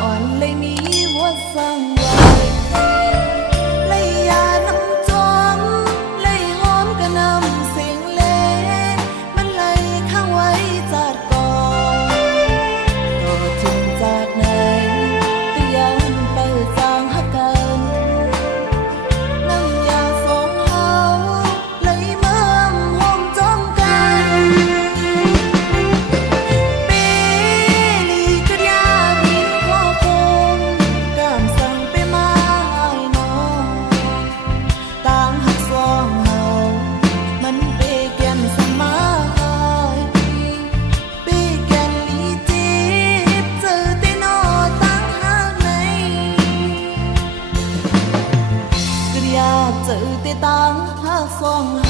อ่อนเลยมีหัวสั่งไว้เลยยาน้ำจอมเลยหอมกระนำเสียงเล่มันเลยข้างไว้จัดก่อนก็ถึงจากไหนแต่ยังเปิดจางหักกันน้ำยาสองเฮาเลยมาหอมจ้องกันปีนี้ก็ยามินขอคงกามสั่งไปมาให้น้องต่างหักสองเฮามันเปแก่นสมาปีแก่นลีจีบเจอแต่นอตั้งหากไหนก็อยากเจอแต่ตั้งหากสองเฮา